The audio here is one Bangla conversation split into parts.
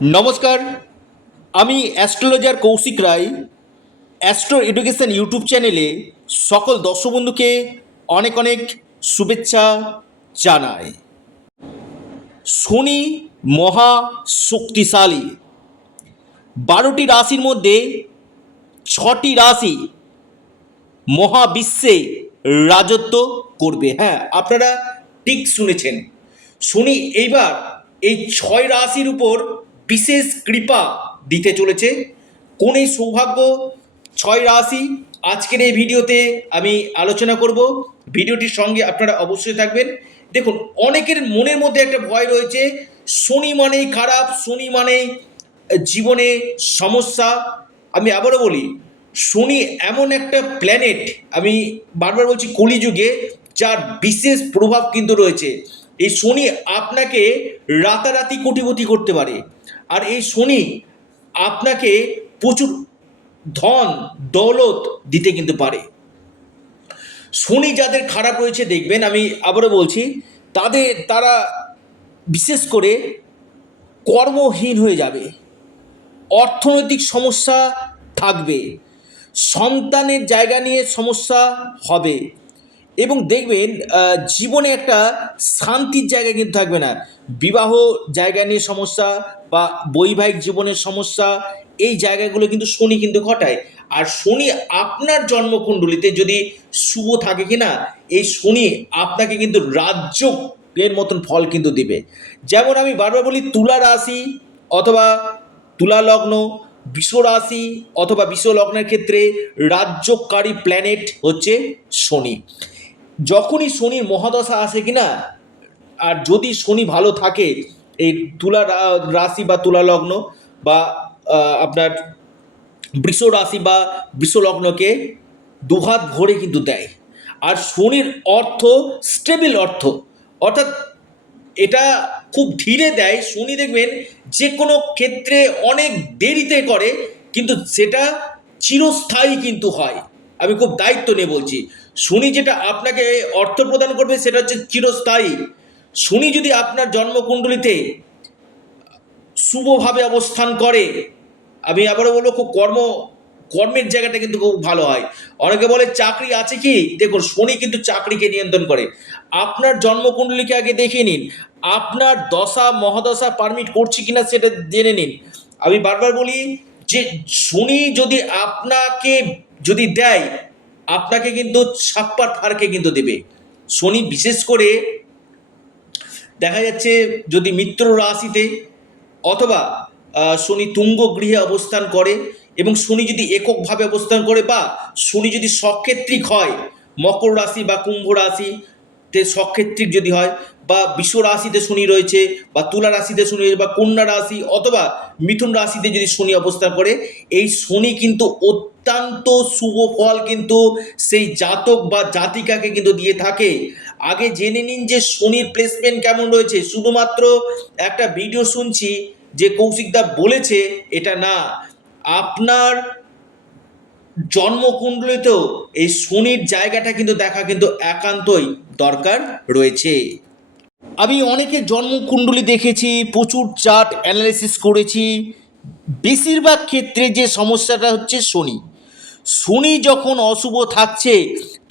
নমস্কার, আমি অ্যাস্ট্রোলজার কৌশিক রায়। অ্যাস্ট্রো এডুকেশন ইউটিউব চ্যানেলে সকল দর্শক বন্ধুকে অনেক অনেক শুভেচ্ছা জানাই। শনি মহা শক্তিশালী। 12টি রাশির মধ্যে 6টি রাশি মহাবিশ্বে রাজত্ব করবে। হ্যাঁ, আপনারা ঠিক শুনেছেন। শনি এইবার এই 6 রাশির উপর বিশেষ কৃপা দিতে চলেছে। কোন এই সৌভাগ্য 6 রাশি আজকের এই ভিডিওতে আমি আলোচনা করব। ভিডিওটির সঙ্গে আপনারা অবশ্যই থাকবেন। দেখুন, অনেকের মনের মধ্যে একটা ভয় রয়েছে, শনি মানেই খারাপ, শনি মানেই জীবনে সমস্যা। আমি আবারও বলি, শনি এমন একটা প্ল্যানেট, আমি বারবার বলছি, কলিযুগে যার বিশেষ প্রভাব কিন্তু রয়েছে। এই শনি আপনাকে রাতারাতি কোটিপতি করতে পারে, আর এই শনি আপনাকে প্রচুর ধন দৌলত দিতে কিন্তু পারে। শনি যাদের খারাপ রয়েছে, দেখবেন, আমি আবারও বলছি, তারা বিশেষ করে কর্মহীন হয়ে যাবে, অর্থনৈতিক সমস্যা থাকবে, সন্তানের জায়গা নিয়ে সমস্যা হবে, এবং দেখবেন জীবনে একটা শান্তির জায়গা কিন্তু থাকবে না। বিবাহ জায়গা নিয়ে সমস্যা বা বৈবাহিক জীবনের সমস্যা, এই জায়গাগুলো কিন্তু শনি কিন্তু ঘটায়। আর শনি আপনার জন্মকুণ্ডলিতে যদি শুভ থাকে কিনা, এই শনি আপনাকে কিন্তু রাজ্য এর মতন ফল কিন্তু দিবে। যেমন আমি বারবার বলি, তুলা রাশি অথবা তুলা লগ্ন, বৃষ রাশি অথবা বৃষ লগ্নের ক্ষেত্রে রাজ্যকারী প্ল্যানেট হচ্ছে শনি। যখনই শনির মহাদশা আসে কিনা, আর যদি শনি ভালো থাকে, এই তুলা রাশি বা তুলা লগ্ন বা আপনার বৃষ রাশি বা বৃষ লগ্নকে দুহাত ভরে কিন্তু দেয়। আর শনির অর্থ স্টেবল অর্থ, অর্থাৎ এটা খুব ধীরে দেয়। শনি দেখবেন যে কোনো ক্ষেত্রে অনেক দেরিতে করে, কিন্তু সেটা চিরস্থায়ী কিন্তু হয়। আমি খুব দায়িত্ব নিয়ে বলছি, শনি যেটা আপনাকে অর্থ প্রদান করবে সেটা হচ্ছে চিরস্থায়ী। শনি যদি আপনার জন্মকুণ্ডলিতে শুভভাবে অবস্থান করে, আমি আবারও বলবো, খুব কর্মের জায়গাটা কিন্তু খুব ভালো হয়। অনেকে বলে চাকরি আছে কি, দেখুন, শনি কিন্তু চাকরিকে নিয়ন্ত্রণ করে। আপনার জন্মকুণ্ডলীকে আগে দেখে নিন, আপনার দশা মহাদশা পারমিট করছে কিনা সেটা জেনে নিন। আমি বারবার বলি যে শনি যদি আপনাকে যদি দেয়, আপনাকে কিন্তু ছাপ্পার থারকে কিন্তু দেবে। শনি বিশেষ করে দেখা যাচ্ছে যদি মিত্র রাশিতে অথবা শনি তুঙ্গ গৃহে অবস্থান করে, এবং শনি যদি এককভাবে অবস্থান করে, বা শনি যদি সক্ষেত্রিক হয়, মকর রাশি বা কুম্ভ রাশিতে সক্ষেত্রিক যদি হয়, বা বৃষ রাশিতে শনি রয়েছে, বা তুলা রাশিতে শনি রয়েছে, বা কন্যা রাশি অথবা মিথুন রাশিতে যদি শনি অবস্থান করে, এই শনি কিন্তু অত্যন্ত শুভ ফল কিন্তু সেই জাতক বা জাতিকাকে কিন্তু দিয়ে থাকে। আগে জেনে নিন যে শনির প্লেসমেন্ট কেমন রয়েছে। শুধুমাত্র একটা ভিডিও শুনছি যে কৌশিকদা বলেছে, এটা না, আপনার জন্মকুণ্ডলিতেও এই শনির জায়গাটা কিন্তু দেখা কিন্তু একান্তই দরকার রয়েছে। আমি অনেকের জন্মকুণ্ডলী দেখেছি, প্রচুর চার্ট অ্যানালাইসিস করেছি। বেশিরভাগ ক্ষেত্রে যে সমস্যাটা হচ্ছে শনি, শনি যখন অশুভ থাকছে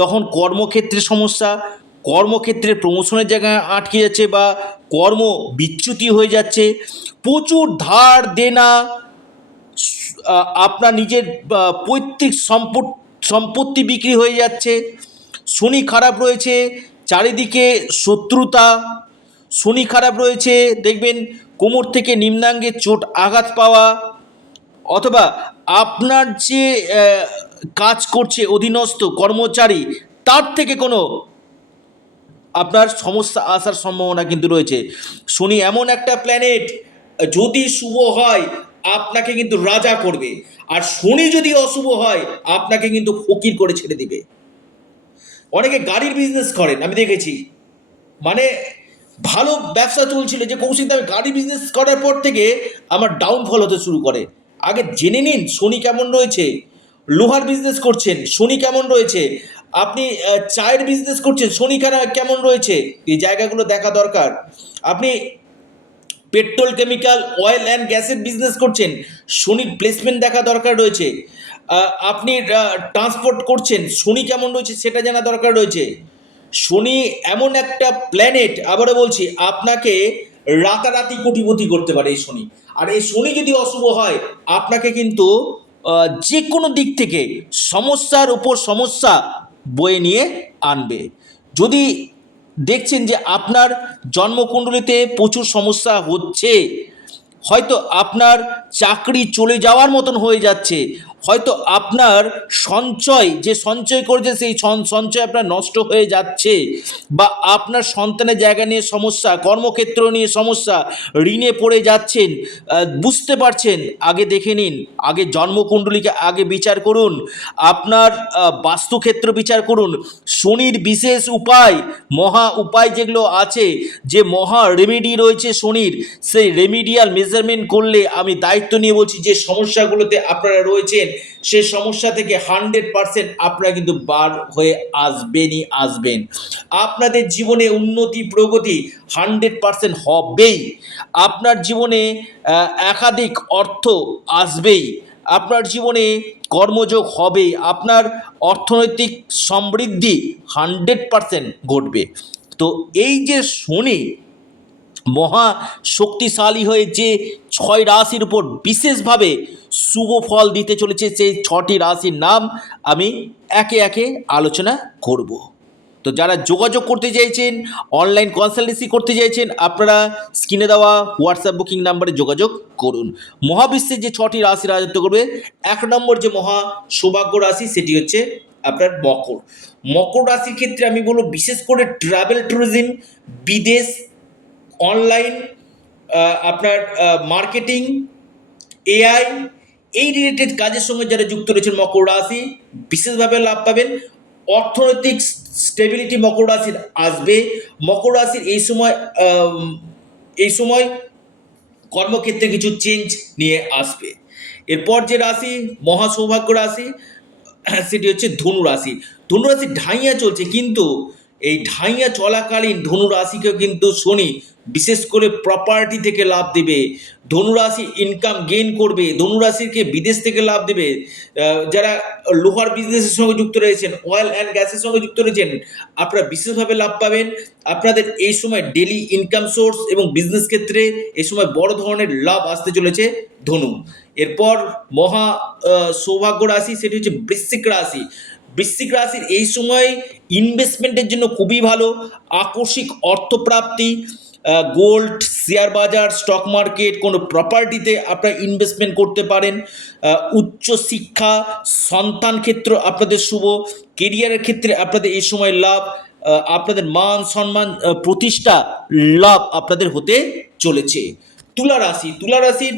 তখন কর্মক্ষেত্রে সমস্যা, কর্মক্ষেত্রে প্রমোশনের জায়গায় আটকে যাচ্ছে বা কর্ম বিচ্যুতি হয়ে যাচ্ছে, প্রচুর ধার দেনা, আপনার নিজের পৈতৃক সম্পত্তি বিক্রি হয়ে যাচ্ছে। শনি খারাপ রয়েছে, চারিদিকে শত্রুতা। শনি খারাপ রয়েছে, দেখবেন কোমর থেকে নিম্নাঙ্গে চোট আঘাত পাওয়া, অথবা আপনার যে কাজ করছে অধীনস্থ কর্মচারী, তার থেকে কোনো আপনার সমস্যা আসার সম্ভাবনা কিন্তু রয়েছে। শনি এমন একটা প্ল্যানেট, যদি শুভ হয় আপনাকে কিন্তু রাজা করবে, আর শনি যদি অশুভ হয় আপনাকে কিন্তু ফকির করে ছেড়ে দিবে। অনেকে গাড়ির বিজনেস করেন, আমি দেখেছি, মানে ভালো ব্যবসা চলছিল, যে কৌশিক আমি গাড়ি বিজনেস করার পর থেকে আমার ডাউনফল হতে শুরু করে। আগে জেনে নিন শনি কেমন রয়েছে। লোহার বিজনেস করছেন, শনি কেমন রয়েছে। আপনি চায়ের বিজনেস করছেন, শনি কেমন রয়েছে, এই জায়গাগুলো দেখা দরকার। আপনি পেট্রোল কেমিক্যাল অয়েল অ্যান্ড গ্যাসের বিজনেস করছেন, শনির প্লেসমেন্ট দেখা দরকার রয়েছে। আপনি ট্রান্সপোর্ট করছেন, শনি কেমন রয়েছে সেটা জানা দরকার রয়েছে। শনি এমন একটা প্ল্যানেট, আবারও বলছি, আপনাকে রাতারাতি কোটিপতি করতে পারে এই শনি। আর এই শনি যদি অশুভ হয়, আপনাকে কিন্তু যে কোনো দিক থেকে সমস্যার উপর সমস্যা বয়ে নিয়ে আনবে। যদি দেখছেন যে আপনার জন্মকুণ্ডলিতে প্রচুর সমস্যা হচ্ছে, হয়তো আপনার চাকরি চলে যাওয়ার মতন হয়ে যাচ্ছে, হয়তো আপনার সঞ্চয় যে সঞ্চয় করেছে সেই সঞ্চয় আপনার নষ্ট হয়ে যাচ্ছে, বা আপনার সন্তানের জায়গা নিয়ে সমস্যা, কর্মক্ষেত্র নিয়ে সমস্যা, ঋণে পড়ে যাচ্ছেন, বুঝতে পারছেন, আগে দেখে নিন, আগে জন্মকুণ্ডলীকে আগে বিচার করুন, আপনার বাস্তুক্ষেত্র বিচার করুন। শনির বিশেষ উপায়, মহা উপায় যেগুলো আছে, যে মহা রেমেডি রয়েছে শনির, সেই রেমিডিয়াল মেজারমেন্ট করলে আমি দায়িত্ব নিয়ে বলছি, যে সমস্যাগুলোতে আপনারা রয়েছেন সেই সমস্যা থেকে 100% আপনারা কিন্তু বার হয়ে আসবেনই আসবেন। আপনাদের জীবনে উন্নতি প্রগতি 100% হবেই। আপনার জীবনে একাধিক অর্থ আসবেই, আপনার জীবনে কর্মযোগ হবে, আপনার অর্থনৈতিক সমৃদ্ধি 100% ঘটবে। তো এই যে শনি মহা শক্তিশালী হয়ে যে 6 রাশির উপর বিশেষভাবে শুভ ফল দিতে চলেছে, সেই 6টি রাশির নাম আমি একে একে আলোচনা করব। তো যারা যোগাযোগ করতে চাইছেন, অনলাইন কনসালটেন্সি করতে চাইছেন, আপনারা স্ক্রিনে দেওয়া হোয়াটসঅ্যাপ বুকিং নাম্বারে যোগাযোগ করুন। মহাবিশ্বের যে 6টি রাশি রাজত্ব করবে, 1 নম্বর যে মহা সৌভাগ্য রাশি সেটি হচ্ছে আপনার মকর। মকর রাশির ক্ষেত্রে আমি বলবো, বিশেষ করে ট্রাভেল ট্যুরিজম, বিদেশ, অনলাইন, আপনার মার্কেটিং, এআই, এই রিলেটেড কাজের সঙ্গে যারা যুক্ত রয়েছেন মকর রাশি বিশেষভাবে লাভ পাবেন। অর্থনৈতিক স্টেবিলিটি মকর রাশির আসবে। মকর রাশির এই সময় কর্মক্ষেত্রে কিছু চেঞ্জ নিয়ে আসবে। এরপর যে রাশি মহা সৌভাগ্য রাশি সেটি হচ্ছে ধনু রাশি। ধনু রাশি ঢাইয়া চলছে, কিন্তু এই ঢাইয়া চলাকালীন ধনু রাশিকেও কিন্তু শনি বিশেষ করে প্রপার্টি থেকে লাভ দেবে, ধনুরাশি ইনকাম গেইন করবে, ধনুরাশিকে বিদেশ থেকে লাভ দেবে। যারা লোহার বিজনেসের সঙ্গে যুক্ত রয়েছেন, অয়েল অ্যান্ড গ্যাসের সঙ্গে যুক্ত রয়েছেন, আপনারা বিশেষভাবে লাভ পাবেন। আপনাদের এই সময় ডেলি ইনকাম সোর্স এবং বিজনেস ক্ষেত্রে এই সময় বড় ধরনের লাভ আসতে চলেছে ধনু। এরপর মহা সৌভাগ্য রাশি সেটি হচ্ছে বৃশ্চিক রাশি। বৃশ্চিক রাশির এই সময় ইনভেস্টমেন্টের জন্য খুবই ভালো, আকস্মিক অর্থপ্রাপ্তি, গোল্ড, শেয়ার বাজার, স্টক মার্কেট, কোনো প্রপার্টিতে আপনারা ইনভেস্টমেন্ট করতে পারেন। উচ্চ শিক্ষা, সন্তান ক্ষেত্র আপনাদের শুভ, কেরিয়ারের ক্ষেত্রে আপনাদের এই সময় লাভ, আপনাদের মান সম্মান প্রতিষ্ঠা লাভ আপনাদের হতে চলেছে। তুলা রাশি, তুলা রাশির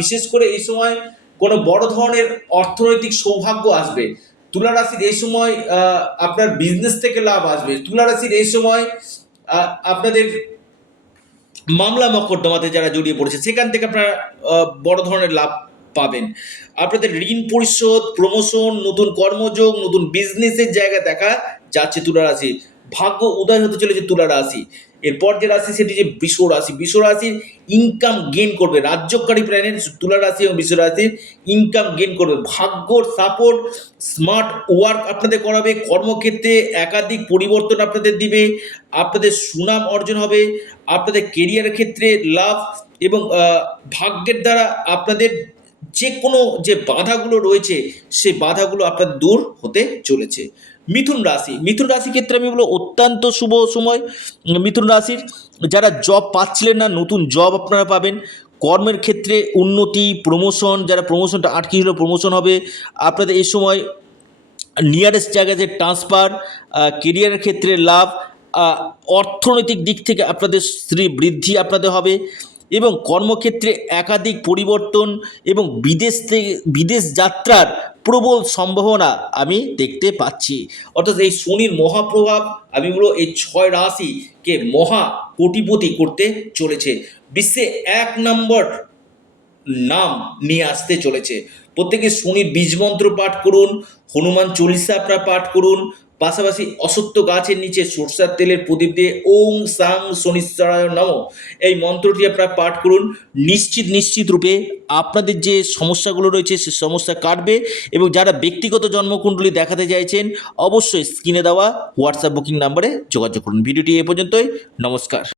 বিশেষ করে এই সময় কোনো বড় ধরনের অর্থনৈতিক সৌভাগ্য আসবে। তুলা রাশির এই সময় আপনার বিজনেস থেকে লাভ আসবে। তুলা রাশির এই সময় আপনাদের মামলা মকদ্দমাতে যারা জড়িয়ে পড়েছে সেখান থেকে আপনারা বড় ধরনের লাভ পাবেন। আপনাদের ঋণ পরিশোধ, প্রমোশন, নতুন কর্মযোগ, নতুন বিজনেসের জায়গা দেখা যাচ্ছে তুলা রাশি। ভাগ্য উদয় হতে চলেছে তুলা রাশি। এরপর যে রাশি সেটি যে বৃষ রাশি। বৃষ রাশির ইনকাম গেইন করবে, রাজ্যকারী প্ল্যানেট তুলা রাশি এবং বৃষ রাশির ইনকাম গেইন করবে। ভাগ্যর সাপোর্ট, স্মার্ট ওয়ার্ক আপনাদের করাবে, কর্মক্ষেত্রে একাধিক পরিবর্তন আপনাদের দিবে, আপনাদের সুনাম অর্জন হবে, আপনাদের কেরিয়ারের ক্ষেত্রে লাভ, এবং ভাগ্যের দ্বারা আপনাদের যে কোনো যে বাধাগুলো রয়েছে সেই বাধাগুলো আপনাদের দূর হতে চলেছে। মিথুন রাশি, মিথুন রাশির ক্ষেত্রে আমি বলবো অত্যন্ত শুভ সময়। মিথুন রাশির যারা জব পাচ্ছিলেন না, নতুন জব আপনারা পাবেন। কর্মের ক্ষেত্রে উন্নতি, প্রমোশন, যারা প্রমোশনটা আটকে ছিল প্রমোশন হবে। আপনাদের এই সময় নিয়ারেস্ট জায়গাতে ট্রান্সফার, কেরিয়ারের ক্ষেত্রে লাভ, অর্থনৈতিক দিক থেকে আপনাদের শ্রী বৃদ্ধি আপনাদের হবে, এবং কর্মক্ষেত্রে একাধিক পরিবর্তন এবং বিদেশ যাত্রার প্রবল সম্ভাবনা আমি দেখতে পাচ্ছি। অর্থাৎ এই শনির মহাপ্রভাব আমি বলবো এই 6 রাশিকে মহা কোটিপতি করতে চলেছে, বিশ্বে 1 নম্বর নাম নিয়ে আসতে চলেছে। প্রত্যেকে শনির বীজমন্ত্র পাঠ করুন, হনুমান চল্লিশা আপনারা পাঠ করুন, পাশাপাশি অসত্য গাছের নিচে সরষের তেলের প্রদীপ দিয়ে ওং সাং শনিশ্চরায় নমঃ এই মন্ত্রটি আপনারা পাঠ করুন। নিশ্চিত রূপে আপনাদের যে সমস্যাগুলো রয়েছে সে সমস্যা কাটবে। এবং যারা ব্যক্তিগত জন্মকুণ্ডলী দেখাতে চাইছেন অবশ্যই স্ক্রিনে দেওয়া হোয়াটসঅ্যাপ বুকিং নাম্বারে যোগাযোগ করুন। ভিডিওটি এ পর্যন্তই, নমস্কার।